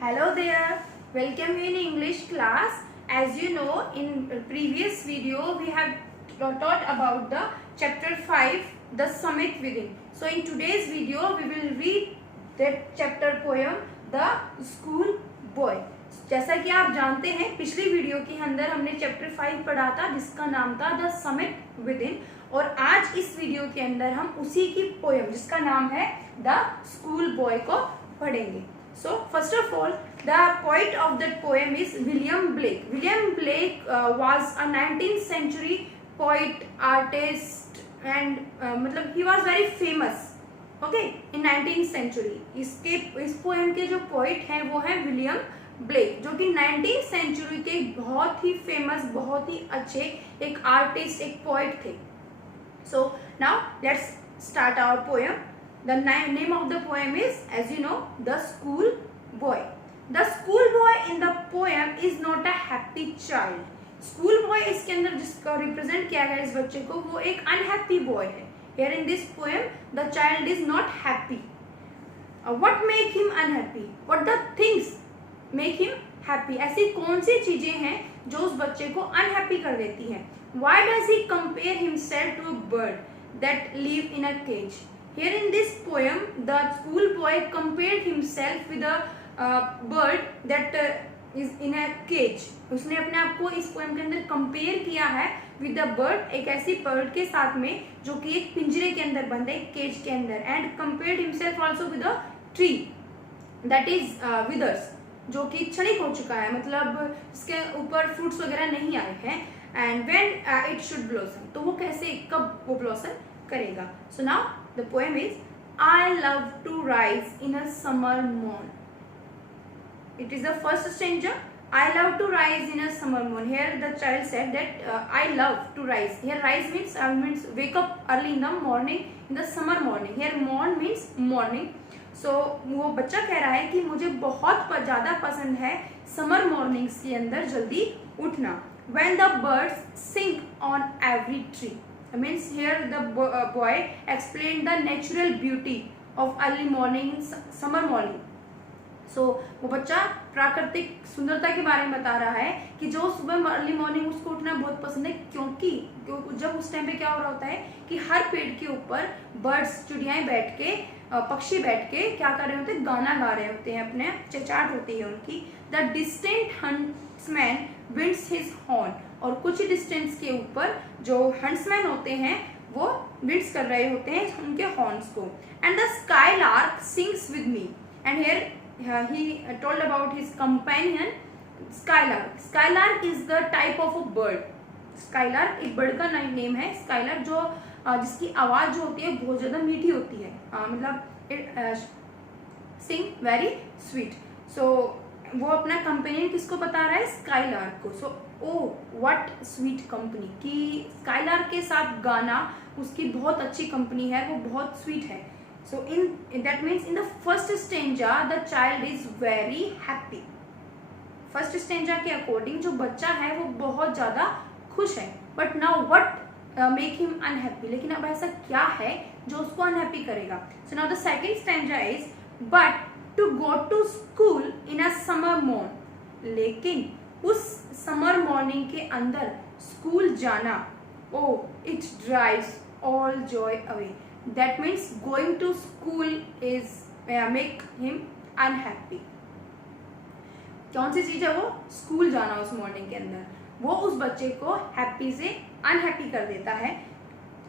Hello there, welcome in English class. As you know, in previous video we have taught about the chapter 5, The Summit Within. So in today's video we will read that chapter poem, The School Boy. जैसा कि आप जानते हैं पिछली video के अंदर हमने chapter 5 पढ़ा था जिसका नाम था द समिट विद इन, और आज इस वीडियो के अंदर हम उसी की पोएम जिसका नाम है द स्कूल बॉय को पढ़ेंगे. So first of all, the poet of that poem is William Blake. William Blake was a 19th century poet, artist and मतलब he was very famous. Okay, in 19th century. इस poem के जो poet हैं वो है William Blake, जो कि 19th century के बहुत ही famous, बहुत ही अच्छे एक artist, एक poet थे. So now let's start our poem. The name of the poem is, as you know, The School Boy. The school boy in the poem is not a happy child. School boy इसके अंदर जिसका represent किया गया इस बच्चे को वो एक unhappy boy है. Here in this poem, the child is not happy. What make him unhappy? What the things make him happy? ऐसी कौन सी चीजें हैं जो उस बच्चे को unhappy कर देती हैं? Why does he compare himself to a bird that live in a cage? Here in this poem, the schoolboy compared himself with a bird that is in a cage. उसने अपने आप को इस poem के अंदर compare किया है with a bird, एक ऐसी bird के साथ में जो कि एक पिंजरे के अंदर बंद है, एक cage के अंदर, and compared himself also with a tree that is withers, जो कि क्षणिक हो चुका है, मतलब इसके ऊपर fruits वगैरह नहीं आए हैं, and when it should blossom, तो वो कैसे कब वो blossom करेगा. So now the poem is I love to rise in a summer morn. It is the first stanza. I love to rise in a summer morn. Here the child said that I love to rise. Here rise means wake up early in the morning, in the summer morning. Here morn means morning. So वो बच्चा कह रहा है कि मुझे बहुत ज़्यादा पसंद है समर मॉर्निंग्स के अंदर जल्दी उठना. When the birds sing on every tree. Means here the boy explained the natural beauty of early morning in summer morning. So वो बच्चा प्राकृतिक सुंदरता के बारे में बता रहा है कि जो सुबह अर्ली मॉर्निंग उसको उठना बहुत पसंद है, क्योंकि जब उस टाइम पे क्या हो रहा होता है कि हर पेड़ के ऊपर बर्ड्स, चिड़ियाएं बैठ के, पक्षी बैठ के क्या कर रहे होते हैं, गाना गा रहे होते हैं, अपने चहचहाट होती है उनकी. The distant huntsman winds his horn, और कुछ डिस्टेंस के ऊपर जो हंट्समैन होते हैं वो विंड्स कर रहे होते हैं उनके हॉर्न्स को. And the sky lark sings with me. And here he told about his companion skylark. Skylark is the type of a bird. Skylark एक बर्ड का नेम है. Skylark जो जिसकी आवाज जो होती है बहुत ज्यादा मीठी होती है, मतलब sing very sweet. So वो अपना कंपेनियन किसको बता रहा है, स्काईलार्क को. सो ओ व्हाट स्वीट कंपनी, कि स्काईलार्क के साथ गाना उसकी बहुत अच्छी कंपनी है, वो बहुत स्वीट है. So in that means in the first stanza the child is very happy. First stanza के अकॉर्डिंग जो बच्चा है वो बहुत ज्यादा खुश है. But now what make him unhappy, लेकिन अब ऐसा क्या है जो उसको अनहैप्पी करेगा. So now the second stanza is but to go to school in a summer morn. लेकिन उस समर मॉर्निंग के अंदर स्कूल जाना, oh it drives all joy away. That means going to school is make him unhappy. कौन सी चीज है वो, school जाना उस मॉर्निंग के अंदर, वो उस बच्चे को हैप्पी से अनहैप्पी कर देता है.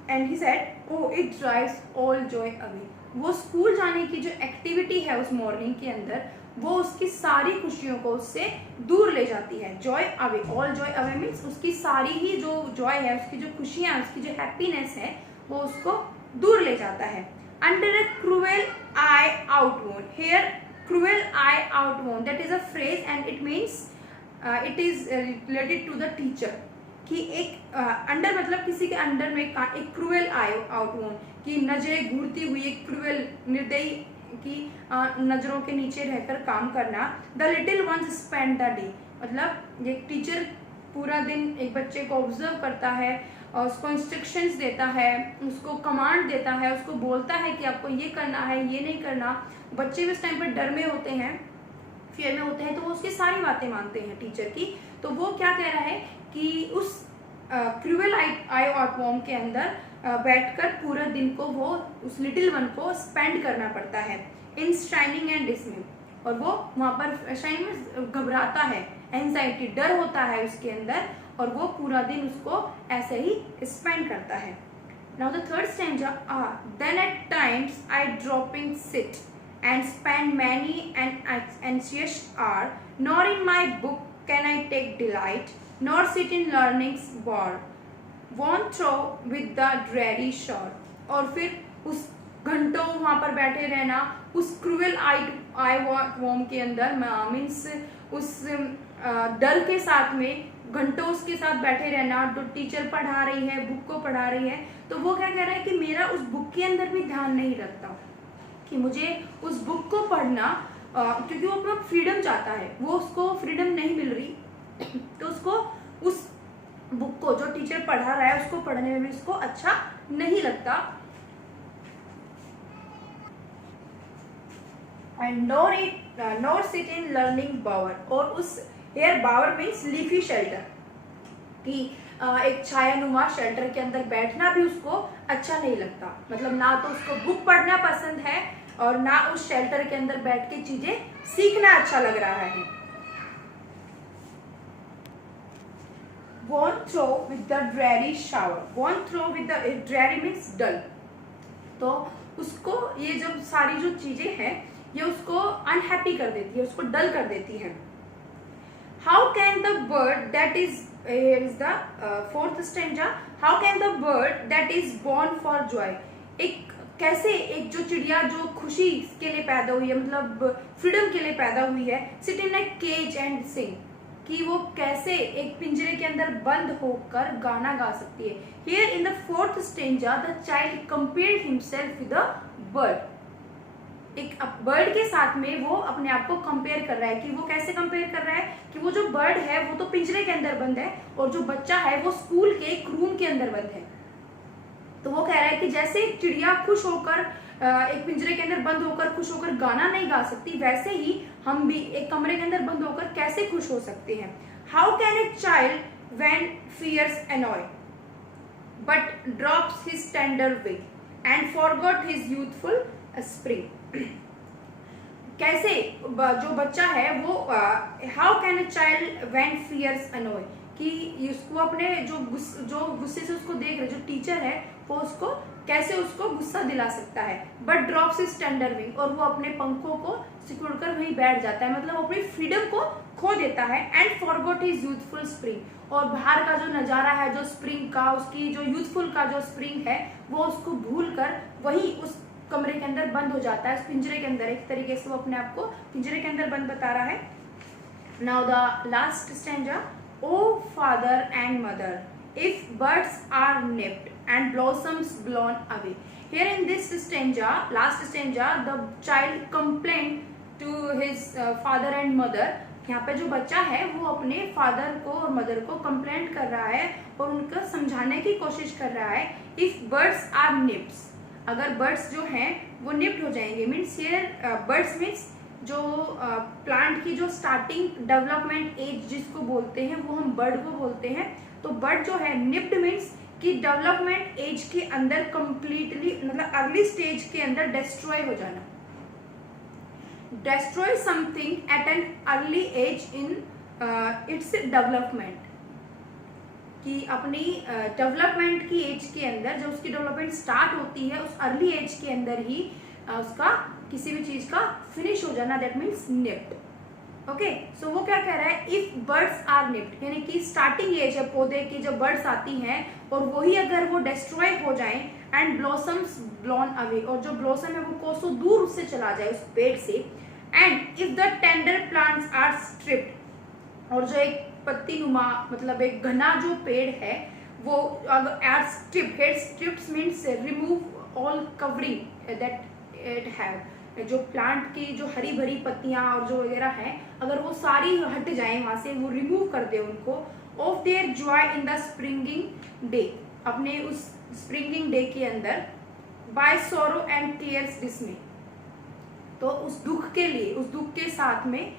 And he said oh it drives all joy away. वो स्कूल जाने की जो एक्टिविटी है उस मॉर्निंग के अंदर वो उसकी सारी खुशियों को उससे दूर ले जाती है. Joy away, all joy away means उसकी सारी ही जो जॉय है, उसकी जो खुशियां, उसकी जो हैप्पीनेस है वो उसको दूर ले जाता है. Under a cruel eye outworn. Here cruel eye outworn, that is a phrase and it means it is related to the teacher. कि एक अंडर मतलब किसी के अंडर में एक क्रूएल आई आउटवोन, कि नजरें घूरती हुई, एक क्रूएल निर्दयी की नजरों के नीचे रहकर काम करना. The little ones spend the day, मतलब एक टीचर पूरा दिन एक बच्चे को ऑब्जर्व करता है, उसको इंस्ट्रक्शंस देता है, उसको कमांड देता है, उसको बोलता है कि आपको ये करना है, ये नहीं करना. बच्चे भी उस टाइम पर डर में होते हैं, फेयर में होते हैं तो वो उसकी सारी बातें मानते हैं टीचर की। तो वो क्या कह रहा है कि उस क्रूएल आई आर्टवॉर्म के अंदर बैठकर पूरे दिन को वो उस लिटिल वन को स्पेंड करना पड़ता है इन शाइनिंग एंड डिसमे। और वो वहाँ पर शाइनिंग में घबराता है, एंजाइटी, डर होता है उसके अंदर, और वो पूरा दिन उसको ऐसे ही स्पेंड करता है। Now the third stanza, then at times I dropping sit and spend many an anxious hour, nor in my book can I take delight, nor sit in learning's bar, worn through with the dreary shore। और फिर उस घंटों वहाँ पर बैठे रहना उस cruel आई warm के अंदर, मीन्स उस डर के साथ में घंटों उसके साथ बैठे रहना, तो टीचर पढ़ा रही है, बुक को पढ़ा रही है, तो वो क्या कह रहा है कि मेरा उस बुक के अंदर भी ध्यान नहीं लगता, कि मुझे उस बुक को पढ़ना, क्योंकि वो अपना फ्रीडम चाहता है, वो उसको फ्रीडम नहीं मिल रही, तो उसको उस बुक को जो टीचर पढ़ा रहा है उसको पढ़ने में भी उसको अच्छा नहीं लगता। And nor sit in learning bower, और उस here bower means leafy shelter, कि एक छायानुमा शेल्टर के अंदर बैठना भी उसको अच्छा नहीं लगता। मतलब ना तो उसको बुक पढ़ना पसंद है और ना उस शेल्टर के अंदर बैठ के चीजें सीखना अच्छा लग रहा है। Gone through with the dreary shower, gone through with the dreary means dull, तो उसको ये जब सारी जो चीजें हैं ये उसको अनहैप्पी कर देती है, उसको डल कर देती है। How can the bird that is, here is the fourth stanza, how can the bird that is born for joy, एक कैसे एक जो चिड़िया जो खुशी के लिए पैदा हुई है, मतलब फ्रीडम के लिए पैदा हुई है, sit in a cage and sing, कि वो कैसे एक पिंजरे के अंदर बंद होकर गाना गा सकती है। Here in the fourth stanza the child compared himself with a bird, एक बर्ड के साथ में वो अपने आप को कंपेयर कर रहा है, कि वो कैसे कंपेयर कर रहा है कि वो जो बर्ड है वो तो पिंजरे के अंदर बंद है और जो बच्चा है वो स्कूल के एक रूम के अंदर बंद है। तो वो कह रहा है कि जैसे एक चिड़िया खुश होकर एक पिंजरे के अंदर बंद होकर खुश होकर गाना नहीं गा सकती, वैसे ही हम भी एक कमरे के अंदर बंद होकर कैसे खुश हो सकते हैं। How can a child when fears annoy but drops his tender wing and forgot his youthful spring, कैसे जो बच्चा है वो how can a child when fears annoy, कि उसको अपने जो गुस्से से उसको देख रहे जो टीचर है वो उसको कैसे उसको गुस्सा दिला सकता है। But drops his tender wing, और वो अपने पंखों को सिकुड़ कर वहीं बैठ जाता है, मतलब अपनी फ्रीडम को खो देता है। And forgot his youthful spring, और बाहर का जो नजारा है जो स्प्रिंग का, उसकी जो यूथफुल का जो स्प्रिंग है वो उसको भूल कर वही उस कमरे के अंदर बंद हो जाता है, उस पिंजरे के अंदर। एक तरीके से वो अपने आप को पिंजरे के अंदर बंद बता रहा है। Now the last stanza, O father and mother, if birds are nipped and blossoms blown away। Here in this stanza, last stanza, the child complained to his father and mother। यहाँ पे जो बच्चा है वो अपने फादर को और mother को कंप्लेंट कर रहा है और उनको समझाने की कोशिश कर रहा है। इफ बर्ड्स आर निप्स, अगर बर्ड्स जो हैं वो निप्ड हो जाएंगे, मीन्स हियर बर्ड्स मीन्स जो प्लांट की जो स्टार्टिंग डेवलपमेंट एज जिसको बोलते हैं वो हम बर्ड को बोलते हैं। तो बर्ड जो है निप्ड मीन्स कि डेवलपमेंट एज के अंदर कंप्लीटली, मतलब अर्ली स्टेज के अंदर डिस्ट्रॉय हो जाना। Destroy something at an early age in its development, कि अपनी डेवलपमेंट की एज के अंदर जब उसकी डेवलपमेंट स्टार्ट होती है उस अर्ली एज के अंदर ही उसका किसी भी चीज का फिनिश हो जाना, दैट मीन्स निप्ड। ओके, सो वो क्या कह रहा है, इफ बर्ड्स आर निप्ड, यानी कि स्टार्टिंग एज है पौधे की जब बर्ड्स आती हैं और वही अगर वो डिस्ट्रॉय हो जाएं, एंड ब्लॉसम्स ब्लॉन अवे, और जो ब्लॉसम है वो कोसों दूर उससे चला जाए उस पेड़ से। And if the tender plants are stripped, और जो एक पत्ती नुमा मतलब एक घना जो पेड़ है वो अगर are stripped, had stripped means remove all covering that it have, जो प्लांट की जो हरी भरी पत्तियां और जो वगैरह है अगर वो सारी हट जाए वहां से, वो रिमूव कर दे उनको। Of their joy in the springing day, अपने उस स्प्रिंगिंग डे के अंदर। बाय सोरो एंड टीयर्स डिसमे, तो उस दुख के लिए, उस दुख के साथ में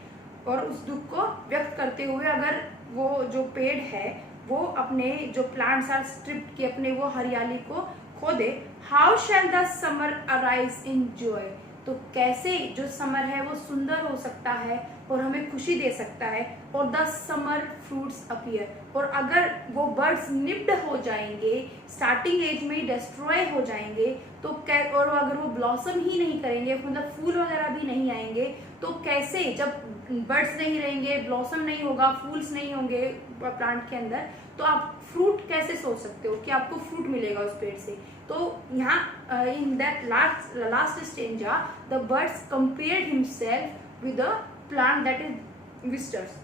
और उस दुख को व्यक्त करते हुए अगर वो जो पेड़ है वो अपने जो प्लांट्स आर स्ट्रिप्ड की अपने वो हरियाली को खो दे, how shall the summer arise in joy, तो कैसे जो समर है वो सुंदर हो सकता है और हमें खुशी दे सकता है। और द समर फ्रूट्स अपीयर, और अगर वो बर्ड्स निप्ड हो जाएंगे, स्टार्टिंग एज में ही डिस्ट्रॉय हो जाएंगे, तो और अगर वो ब्लॉसम ही नहीं करेंगे, मतलब फूल वगैरह भी नहीं आएंगे, तो कैसे, जब बर्ड्स नहीं रहेंगे, ब्लॉसम नहीं होगा, फूल्स नहीं होंगे प्लांट के अंदर, तो आप फ्रूट कैसे सोच सकते हो कि आपको फ्रूट मिलेगा उस पेड़ से। तो यहाँ in that last stanza the birds compared himself with a plant that is withers,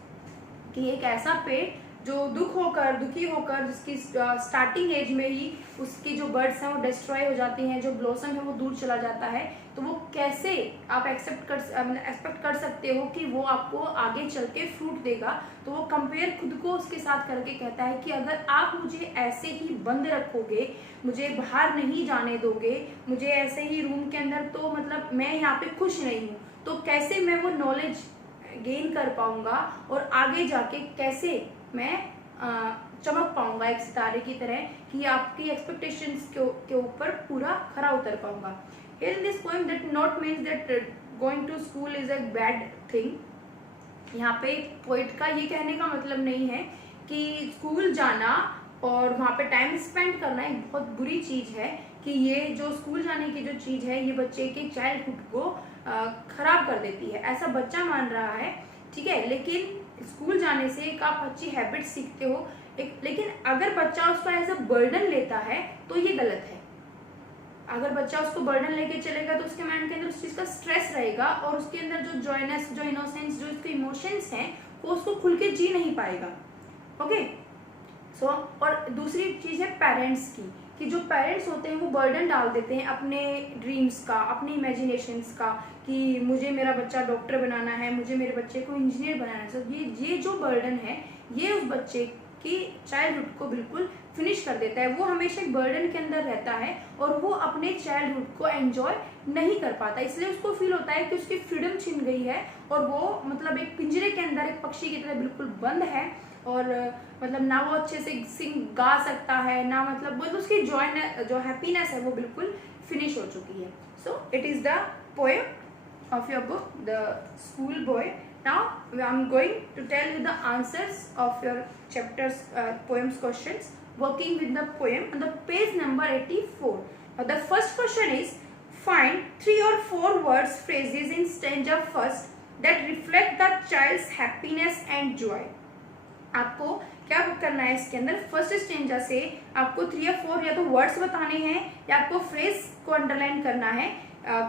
कि एक ऐसा पेड़ जो दुखी होकर जिसकी स्टार्टिंग एज में ही उसकी जो बर्ड्स हैं वो डिस्ट्रॉय हो जाती हैं, जो ब्लॉसम है वो दूर चला जाता है, तो वो कैसे आप एक्सपेक्ट कर सकते हो कि वो आपको आगे चल के फ्रूट देगा। तो वो कंपेयर खुद को उसके साथ करके कहता है कि अगर आप मुझे ऐसे ही बंद रखोगे, मुझे बाहर नहीं जाने दोगे, मुझे ऐसे ही रूम के अंदर, तो मतलब मैं यहाँ पे खुश नहीं हूँ, तो कैसे मैं वो नॉलेज गेन कर पाऊंगा और आगे जाके कैसे मैं चमक पाऊंगा एक सितारे की तरह, कि आपकी एक्सपेक्टेशंस के ऊपर पूरा खरा उतर पाऊंगा। Here in this poem that not means that going to school is a bad thing. यहाँ पे पोइट का ये कहने का मतलब नहीं है कि स्कूल जाना और वहाँ पे टाइम स्पेंड करना एक बहुत बुरी चीज है, कि ये जो स्कूल जाने की जो चीज है ये बच्चे के चाइल्डहुड को खराब कर देती है, ऐसा बच्चा मान रहा है, ठीक है। लेकिन स्कूल जाने से एक आप अच्छी हैबिट सीखते हो, लेकिन अगर बच्चा उसको एज अ बर्डन लेता है तो ये गलत है। अगर बच्चा उसको बर्डन लेके चलेगा तो उसके माइंड के अंदर उस चीज का स्ट्रेस रहेगा और उसके अंदर जो जॉयनेस, जो इनोसेंस, जो उसके इमोशंस हैं वो उसको खुल के जी नहीं पाएगा। ओके सो और दूसरी चीज है पेरेंट्स की, कि जो पेरेंट्स होते हैं वो बर्डन डाल देते हैं अपने ड्रीम्स का, अपने इमेजिनेशंस का, कि मुझे मेरा बच्चा डॉक्टर बनाना है, मुझे मेरे बच्चे को इंजीनियर बनाना है। तो ये जो बर्डन है ये उस बच्चे की चाइल्डहुड को बिल्कुल फिनिश कर देता है। वो हमेशा एक बर्डन के अंदर रहता है और वो अपने चाइल्डहुड को एंजॉय नहीं कर पाता, इसलिए उसको फील होता है कि उसकी फ्रीडम छिन गई है और वो मतलब एक पिंजरे के अंदर एक पक्षी की तरह बिल्कुल बंद है, और मतलब ना वो अच्छे से सिंग गा सकता है, ना मतलब वो उसकी जो हैप्पीनेस है वो बिल्कुल फिनिश हो चुकी है। So it is the poem of your book, The School Boy. Now I am going to tell you the answers of your chapters poems questions working with the poem on the page number 84. Now the first question is, find 3 or 4 words phrases in stanza first that reflect the child's happiness and joy. आपको क्या करना है इसके अंदर, first stanza से आपको 3 या 4 या तो वर्ड्स बताने हैं या आपको फ्रेज को अंडरलाइन करना है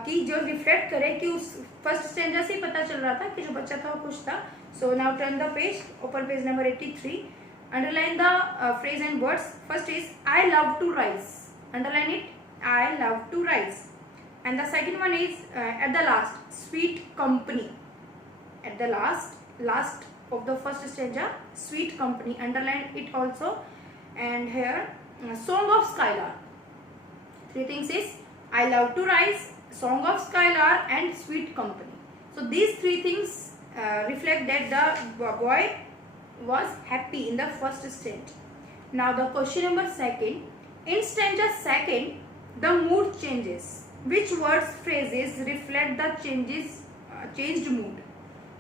कि जो रिफ्लेक्ट करे कि उस फर्स्ट स्टेंजा से ही पता चल रहा था कि जो बच्चा था वो खुश था। So now turn the page, open page number 83, underline the phrase and words. First is I love to rise, underline it, I love to rise. And the second one is at the last, sweet company, at the last of the first stanza, sweet company, underline it also. And here song of Skylar, 3 things is I love to rise, song of Skylar and sweet company. So these 3 things reflect that the boy was happy in the first stanza. Now the question number 2, in stanza 2 the mood changes. Which words phrases reflect the changed mood?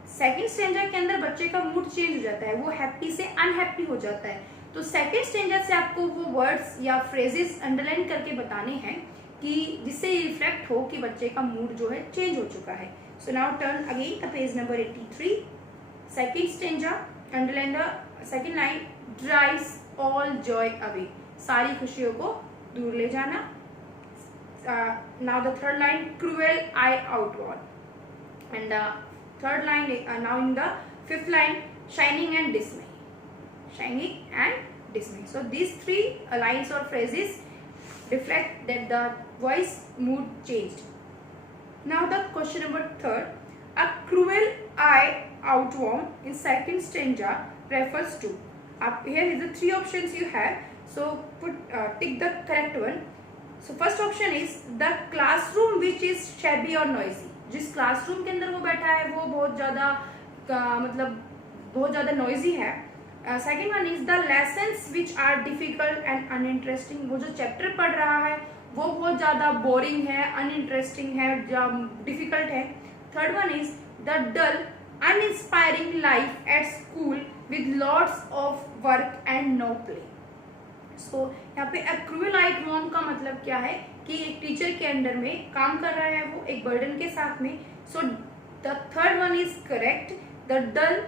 Second stanza के अंदर बच्चे का mood change हो जाता है, वो happy से unhappy हो जाता है। तो सेकेंड स्टेंजा से आपको वो वर्ड्स या फ्रेजेस अंडरलाइन करके बताने हैं कि जिससे रिफ्लेक्ट हो कि बच्चे का मूड जो है चेंज हो चुका है। So now turn again the page number 83, second stanza, underline the second line, drives all joy away, सारी खुशियों को दूर ले जाना। Now the third line, cruel eye outworn, and third line, now in the fifth line, shining and dismay, shining and dismay. So these 3 lines or phrases reflect that the boy's mood changed. Now the question number 3, a cruel eye outworm in second stanza refers to. Here is the 3 options you have, so tick the correct one. So first option is the classroom which is shabby or noisy. जिस classroom के अंदर वो बैठा है वो बहुत ज्यादा मतलब बहुत ज़्यादा नॉइजी है। Second one is the lessons which are difficult and uninteresting. वो जो चैप्टर पढ़ रहा है वो बहुत ज़्यादा बोरिंग है, अनइंटरेस्टिंग है, डिफिकल्ट है। Third one is the dull uninspiring life at school with lots of work and no play. So यहाँ पे एक्रूलाइट मॉम का मतलब क्या है कि एक टीचर के अंडर में काम कर रहा है वो एक बर्डन के साथ में। So the third one is correct, the dull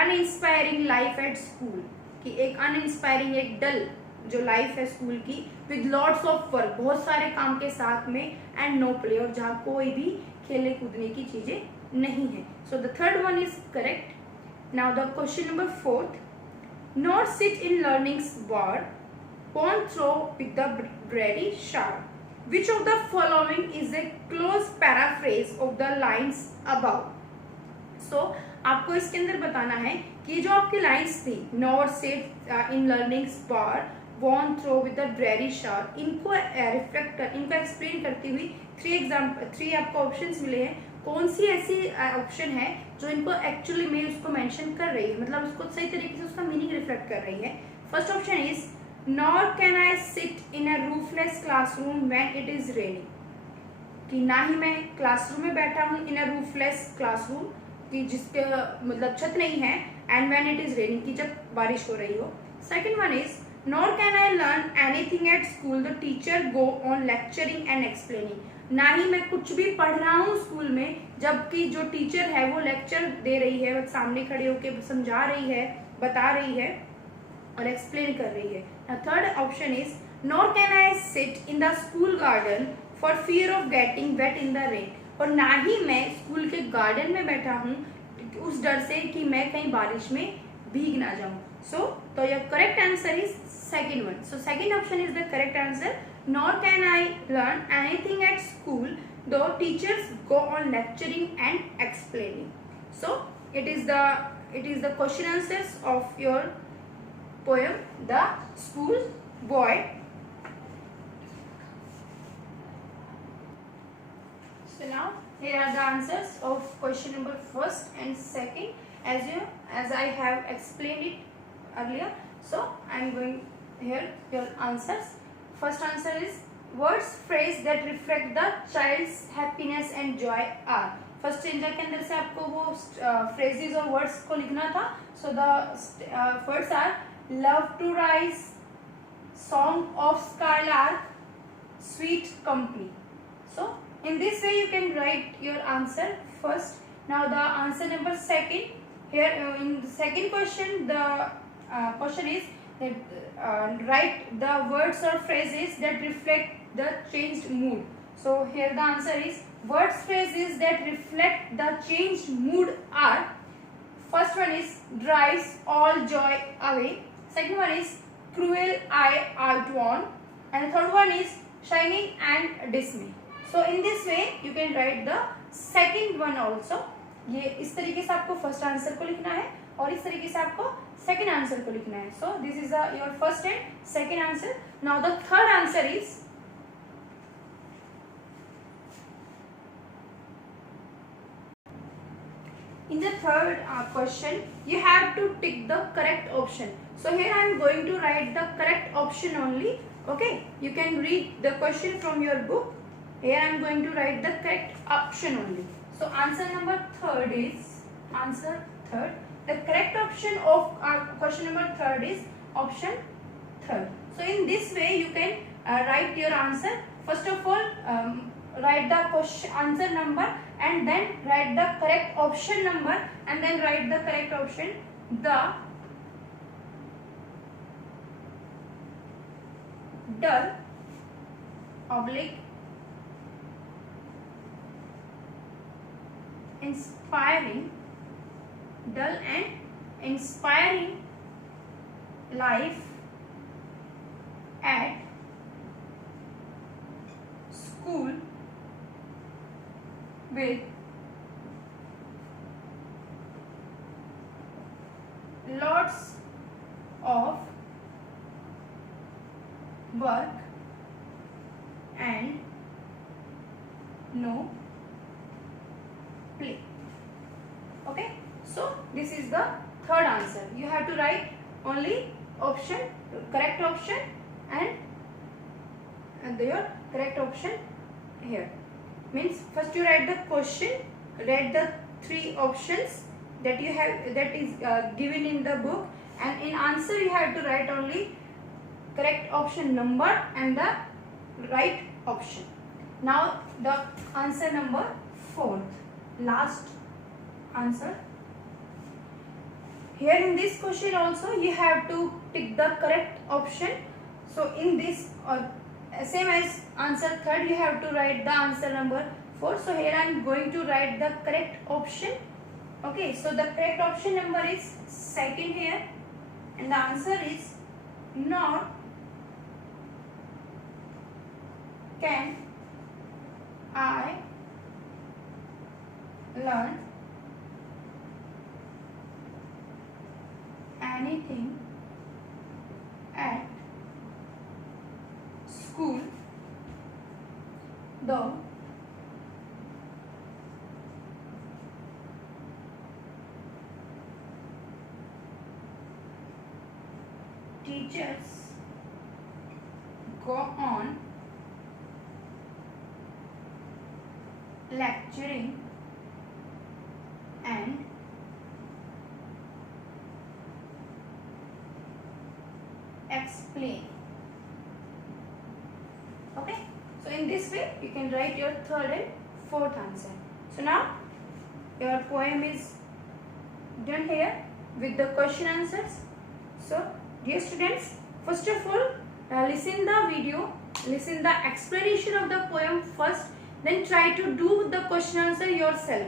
uninspiring life at school, कि एक अनइंस्पायरिंग, एक डल जो लाइफ है स्कूल की, विद लॉट्स ऑफ वर्क, बहुत सारे काम के साथ में, एंड नो प्ले, और जहाँ कोई भी खेलने कूदने की चीजें नहीं है। सो the third one is correct. Now the question number fourth, not sit in learning's bar, won't throw with the ready sharp. Which of the following is a close paraphrase of the lines above? So आपको इसके अंदर बताना है कि जो आपकी lines थी, not sit in learning's bar, won't throw with the dreary sharp, इनको रिफ्लेक्ट इनको एक्सप्लेन करती हुई थ्री आपको ऑप्शंस मिले हैं। कौन सी ऐसी ऑप्शन है जो इनको एक्चुअली में उसको मेंशन कर रही है, मतलब उसको सही तरीके से उसका मीनिंग रिफ्लेक्ट कर रही है। First option is nor can I sit in a roofless classroom when it is raining, कि ना ही मैं क्लासरूम में बैठा हूँ in a roofless classroom, कि जिसके मतलब छत नहीं है, and when it is raining, कि जब बारिश हो रही हो। Second one is nor can I learn anything at school, the teacher go on lecturing and explaining, ना ही मैं कुछ भी पढ़ रहा हूँ स्कूल में जबकि जो टीचर है वो लेक्चर दे रही है, सामने खड़े होकर समझा रही है, बता रही है और एक्सप्लेन कर रही है। Third option is nor can I sit in the school garden for fear of getting wait in the rain, और ना ही मैं स्कूल के गार्डन में बैठा हूँ उस डर से कि मैं कहीं बारिश में भीग ना जाऊं। सो तो your correct answer is second one. So second option is the correct answer, nor can I learn anything at school though teachers go on lecturing and explaining. So it is the question answers of your poem The School Boy. So now here are the answers of question number first and second as I have explained it earlier. So I am going here your answers. First answer is words phrase that reflect the child's happiness and joy are. First stanza के अंदर से आपको वो phrases और words को लिखना था। So the words are love to rise, song of skylark, sweet company. So in this way you can write your answer first. Now the answer number second, here in the second question the question is write the words और phrases that reflect the changed mood. So here the answer is words phrases that reflect the changed mood are, first one is drives all joy away, second one is cruel eye outworn, and the third one is shining and dismay. So in this way you can write the second one also. ये इस तरीके से आपको first answer को लिखना है और इस तरीके से आपको सेकेंड आंसर को लिखना है। So this is your first and second answer. Now the third answer is in the third question you have to tick the correct option. So here I am going to write the correct option only. Okay, you can read the question from your book. Here I am going to write the correct option only. So answer number third is answer third. The correct option of question number third is option third. So in this way you can write your answer. First of all write the question answer number and then write the correct option number and then write the correct option. The dull oblique inspiring, dull and inspiring life at school with lots of work and no play. Okay, so this is the third answer. You have to write only option, correct option, and your correct option here. Means first you write the question, read the three options that you have, that is given in the book, and in answer you have to write only correct option number and the right option. Now the answer number 4th, last answer. Here in this question also you have to pick the correct option. So in this same as answer 3rd, you have to write the answer number 4. So here I am going to write the correct option. Okay, so the correct option number is 2nd here, and the answer is not can I learn anything at school though teachers go on lecturing and explain. Okay, so in this way you can write your 3rd and 4th answer. So now your poem is done here with the question answers. So dear students, first of all listen the video, listen the explanation of the poem first, then try to do the question answer yourself.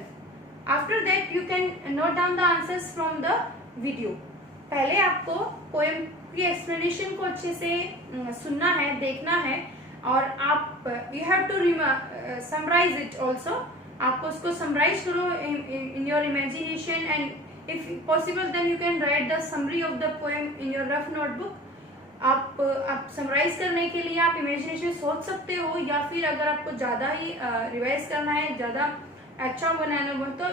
After that you can note down the answers from the video. पहले आपको poem की explanation को अच्छे से सुनना है, देखना है, और आप you have to summarise it also. आपको उसको समराइज करो in your imagination, and if possible then you can write the summary of the poem in your rough notebook. आप समराइज करने के लिए आप इमेजिनेशन सोच सकते हो, या फिर अगर आपको ज़्यादा ही रिवाइज करना है, ज़्यादा अच्छा बनाना हो, तो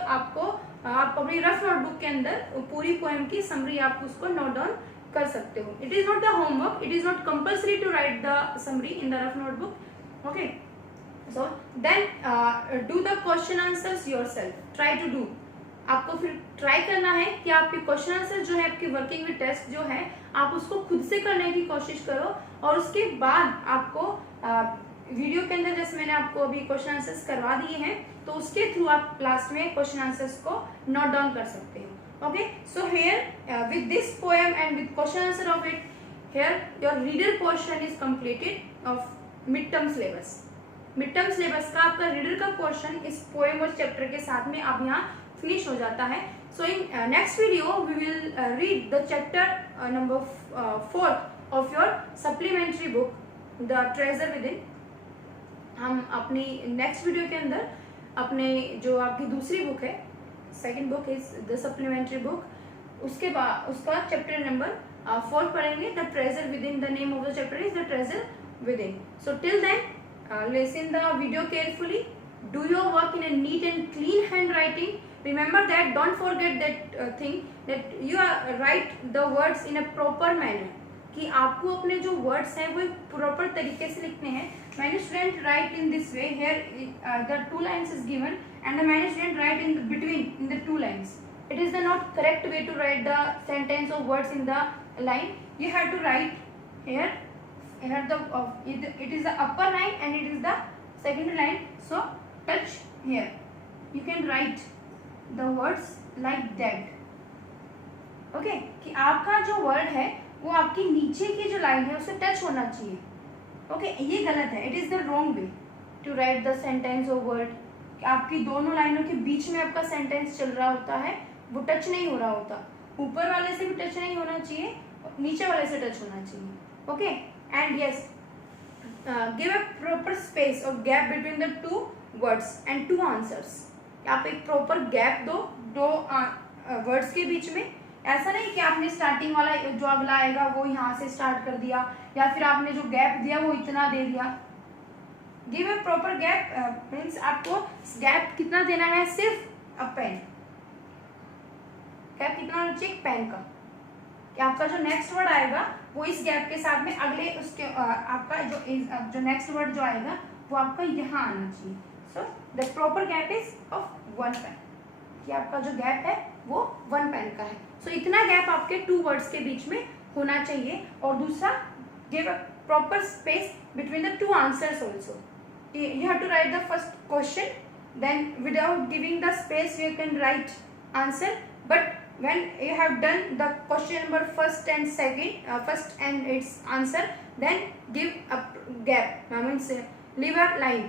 आप अपनी रफ नोटबुक के अंदर पूरी पोएम की समरी आप उसको नोट डाउन कर सकते हो. It is not the homework, it is not compulsory to write the summary in the rough notebook. Okay, so then do the question answers yourself. Try to do. आपको फिर try करना है कि आपके question answer जो है, आपकी working with test जो है, आप उसको खुद से करने की कोशिश करो, और उसके बाद आपको वीडियो के अंदर जैसे मैंने आपको अभी क्वेश्चन आंसर्स करवा दिए हैं, तो उसके थ्रू आप लास्ट में क्वेश्चन आंसर्स को नोट डाउन कर सकते हो. Okay, so here with this poem and with question answer of it, here your reader portion is completed of mid term syllabus. Mid term syllabus का आपका reader का portion इस poem और chapter के साथ में अब यहाँ फिनिश हो जाता है. So in next video we will read the chapter number 4 of your supplementary book the treasure within. हम अपनी नेक्स्ट वीडियो के अंदर अपने जो आपकी दूसरी बुक है, second book is the supplementary book, उसके बाद उसका चैप्टर नंबर 4 पढ़ेंगे, the treasure within. The name of the chapter is the treasure within. So till then listen the video carefully, do your work in a neat and clean handwriting. Remember that, don't forget that thing, that you write the words in a proper manner. कि आपको अपने जो words हैं वो एक proper तरीके से लिखने हैं. Many students write in this way. Here the 2 lines is given, and the many students write in between in the 2 lines. It is the not correct way to write the sentence or words in the line. You have to write here. Here it is the upper line and it is the second line. So touch here. You can write the words like that. Okay, कि आपका जो word है वो आपकी नीचे की जो line है उससे टच होना चाहिए. ओके, ये गलत है. It is the wrong way to write the sentence और वर्ड. आपकी दोनों लाइनों के बीच में आपका सेंटेंस चल रहा होता है, वो टच नहीं हो रहा होता. ऊपर वाले से भी टच नहीं होना चाहिए, नीचे वाले से टच होना चाहिए. Okay, and yes, give a proper space और gap between the 2 words and 2 answers. आप एक प्रॉपर गैप दो वर्ड्स के बीच में. ऐसा नहीं कि आपने स्टार्टिंग वाला जो अगला आएगा वो यहाँ से स्टार्ट कर दिया, या फिर आपने जो गैप दिया वो इतना दे दिया. Give a proper gap means आपको गैप कितना देना है, सिर्फ अ पेन. गैप कितना होना चाहिए पेन का, कि आपका जो नेक्स्ट वर्ड आएगा वो इस गैप के साथ में अगले उसके आपका जो नेक्स्ट वर्ड जो आएगा वो आपका यहाँ आना चाहिए. So the proper gap is of 1 pen, कि आपका जो गैप है वो 1 पेन का है. सो इतना गैप आपके 2 वर्ड्स के बीच में होना चाहिए. और दूसरा, give a proper space between the 2 answers also. You have to write the first question, then without giving the space you can write answer. But when you have done the question number first and second, first and its answer, then give a gap, means leave a line.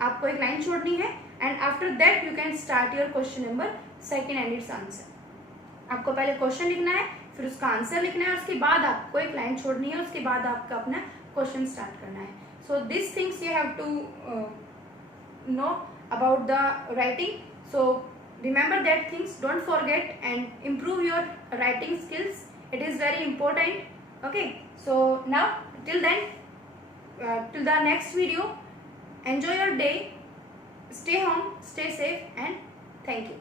आपको एक line छोड़नी है, and after that you can start your question number second and its answer. आपको पहले question लिखना है, फिर उसका आंसर लिखना है, उसके बाद आपको एक लाइन छोड़नी है, उसके बाद आपका अपना क्वेश्चन स्टार्ट करना है. So these things you have to know about the writing. So remember that things, don't forget, and improve your writing skills. It is very important. Okay, so now till then, till the next video, enjoy your day, stay home, stay safe, and thank you.